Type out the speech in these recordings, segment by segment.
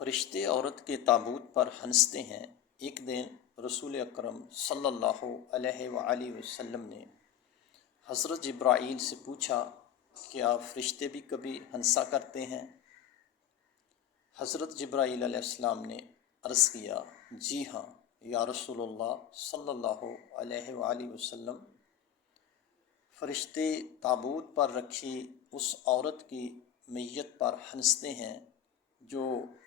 فرشتے عورت کے تابوت پر ہنستے ہیں۔ ایک دن رسول اکرم صلی اللہ علیہ وآلہ وسلم نے حضرت جبرائیل سے پوچھا، کیا فرشتے بھی کبھی ہنسا کرتے ہیں؟ حضرت جبرائیل علیہ السلام نے عرض کیا، جی ہاں یا رسول اللہ صلی اللہ علیہ وآلہ وسلم، فرشتے تابوت پر رکھی اس عورت کی میت پر ہنستے ہیں جو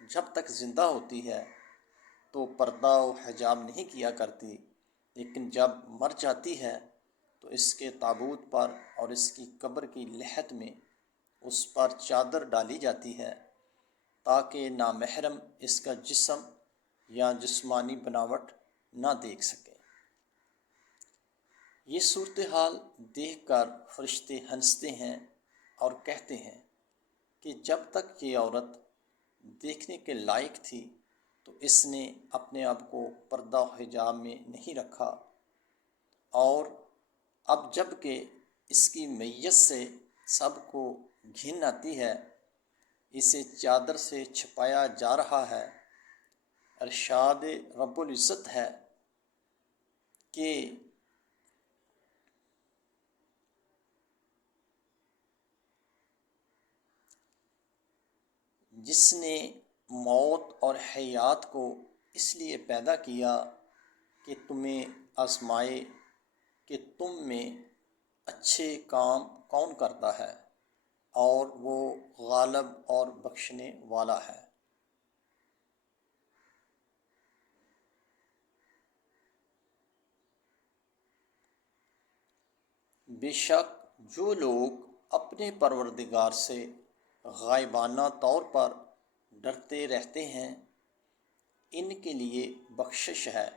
جب تک زندہ ہوتی ہے تو پردہ و حجاب نہیں کیا کرتی، لیکن جب مر جاتی ہے تو اس کے تابوت پر اور اس کی قبر کی لحد میں اس پر چادر ڈالی جاتی ہے تاکہ نامحرم اس کا جسم یا جسمانی بناوٹ نہ دیکھ سکے۔ یہ صورتحال دیکھ کر فرشتے ہنستے ہیں اور کہتے ہیں کہ جب تک یہ عورت دیکھنے کے لائق تھی تو اس نے اپنے آپ کو پردہ و حجاب میں نہیں رکھا، اور اب جب کہ اس کی میت سے سب کو گھن آتی ہے، اسے چادر سے چھپایا جا رہا ہے۔ ارشاد رب العزت ہے کہ جس نے موت اور حیات کو اس لیے پیدا کیا کہ تمہیں آزمائے کہ تم میں اچھے کام کون کرتا ہے، اور وہ غالب اور بخشنے والا ہے۔ بے شک جو لوگ اپنے پروردگار سے غائبانہ طور پر ڈرتے رہتے ہیں، ان کے لیے بخشش ہے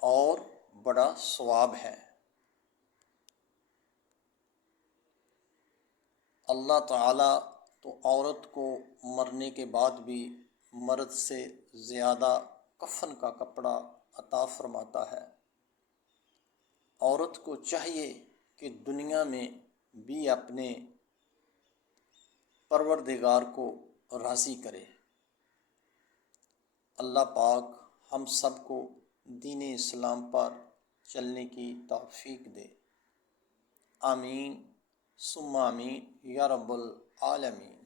اور بڑا ثواب ہے۔ اللہ تعالیٰ تو عورت کو مرنے کے بعد بھی مرد سے زیادہ کفن کا کپڑا عطا فرماتا ہے۔ عورت کو چاہیے کہ دنیا میں بھی اپنے پروردگار کو راضی کرے۔ اللہ پاک ہم سب کو دین اسلام پر چلنے کی توفیق دے۔ آمین ثم آمین یا رب العالمین۔